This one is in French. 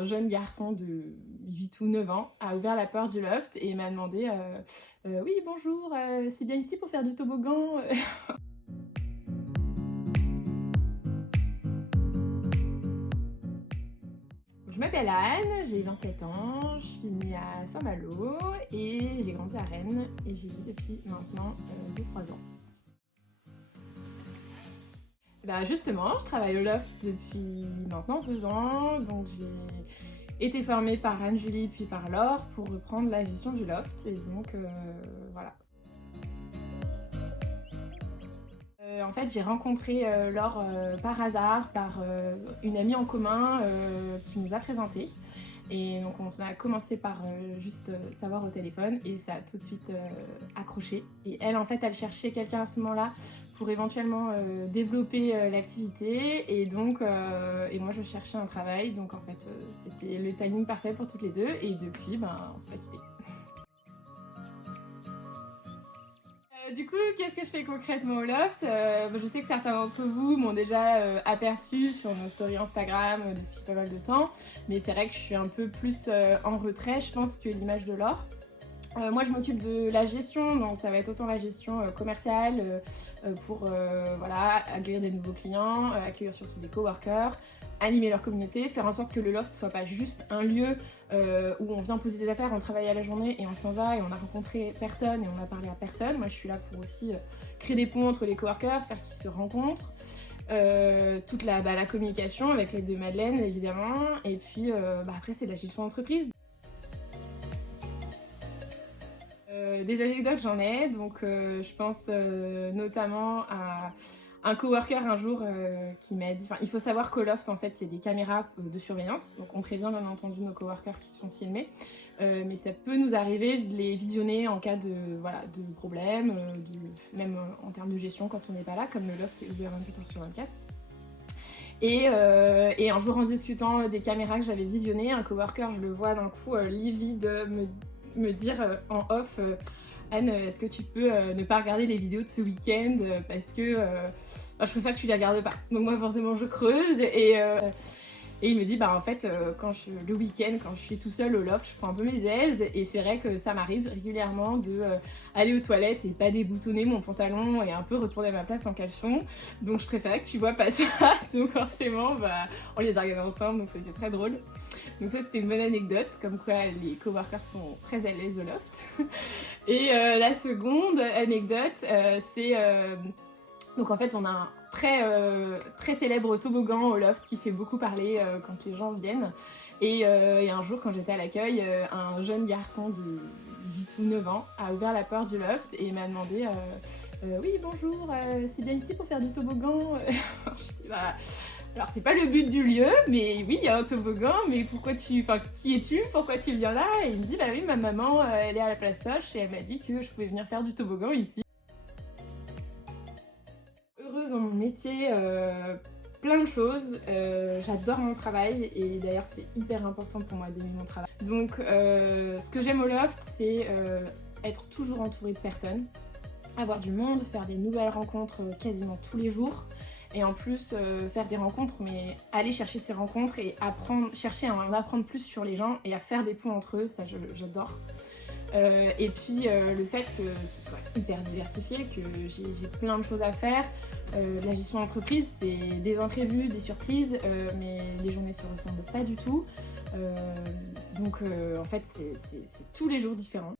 un jeune garçon de 8 ou 9 ans a ouvert la porte du loft et m'a demandé oui bonjour, c'est bien ici pour faire du toboggan? Je m'appelle Anne, j'ai 27 ans, je suis née à Saint-Malo et j'ai grandi à Rennes et j'y vis depuis maintenant 2-3 ans. Bah justement, je travaille au loft depuis maintenant 2 ans, donc j'ai été formée par Anne-Julie puis par Laure pour reprendre la gestion du loft et donc voilà. En fait, j'ai rencontré Laure par hasard, par une amie en commun qui nous a présenté. Et donc on a commencé par juste savoir au téléphone et ça a tout de suite accroché. Et elle, en fait, elle cherchait quelqu'un à ce moment-là pour éventuellement développer l'activité. Et donc, et moi, je cherchais un travail. Donc, en fait, c'était le timing parfait pour toutes les deux. Et depuis, ben, on s'est pas quittés. Du coup, qu'est-ce que je fais concrètement au loft? Je sais que certains d'entre vous m'ont déjà aperçu sur nos stories Instagram depuis pas mal de temps, mais c'est vrai que je suis un peu plus en retrait, je pense, que l'image de Laure. Moi, je m'occupe de la gestion, donc ça va être autant la gestion commerciale pour voilà, accueillir des nouveaux clients, accueillir surtout des coworkers, animer leur communauté, faire en sorte que le loft soit pas juste un lieu où on vient poser ses affaires, on travaille à la journée et on s'en va et on a rencontré personne et on a parlé à personne. Moi, je suis là pour aussi créer des ponts entre les coworkers, faire qu'ils se rencontrent. Toute la communication avec l'aide de Madeleine, évidemment. Et puis après, c'est de la gestion d'entreprise. Des anecdotes, j'en ai, donc je pense notamment à un coworker un jour qui m'a dit, enfin il faut savoir qu'au loft en fait il y a des caméras de surveillance, donc on prévient bien entendu nos coworkers qui sont filmés, mais ça peut nous arriver de les visionner en cas de, voilà, de problème, même en termes de gestion quand on n'est pas là, comme le loft est ouvert 24h/24. Et un jour en discutant des caméras que j'avais visionnées, un coworker, je le vois d'un coup livide me dire en off Anne, est-ce que tu peux ne pas regarder les vidéos de ce week-end parce que je préfère que tu les regardes pas. Donc moi forcément je creuse et il me dit bah en fait le week-end quand je suis tout seul au loft je prends un peu mes aises et c'est vrai que ça m'arrive régulièrement de aller aux toilettes et pas déboutonner mon pantalon et un peu retourner à ma place en caleçon, donc je préférais que tu vois pas ça. Donc forcément bah, on les a regardés ensemble donc c'était très drôle. Donc ça c'était une bonne anecdote, comme quoi les coworkers sont très à l'aise au loft. Et la seconde anecdote, c'est donc en fait on a un très célèbre toboggan au loft qui fait beaucoup parler quand les gens viennent. Et un jour quand j'étais à l'accueil, un jeune garçon de 8 ou 9 ans a ouvert la porte du loft et m'a demandé oui bonjour, c'est bien ici pour faire du toboggan? Je dis, bah, alors c'est pas le but du lieu, mais oui il y a un toboggan, mais pourquoi qui es-tu? Pourquoi tu viens là? Et il me dit bah oui ma maman elle est à la place Soch et elle m'a dit que je pouvais venir faire du toboggan ici. Heureuse dans mon métier, plein de choses, j'adore mon travail et d'ailleurs c'est hyper important pour moi d'aimer mon travail. Donc ce que j'aime au loft c'est être toujours entourée de personnes, avoir du monde, faire des nouvelles rencontres quasiment tous les jours. Et en plus, faire des rencontres, mais aller chercher ces rencontres et chercher à en apprendre plus sur les gens et à faire des ponts entre eux, ça j'adore. Et puis le fait que ce soit hyper diversifié, que j'ai plein de choses à faire. La gestion d'entreprise, c'est des imprévus, des surprises, mais les journées se ressemblent pas du tout. Donc en fait, c'est tous les jours différents.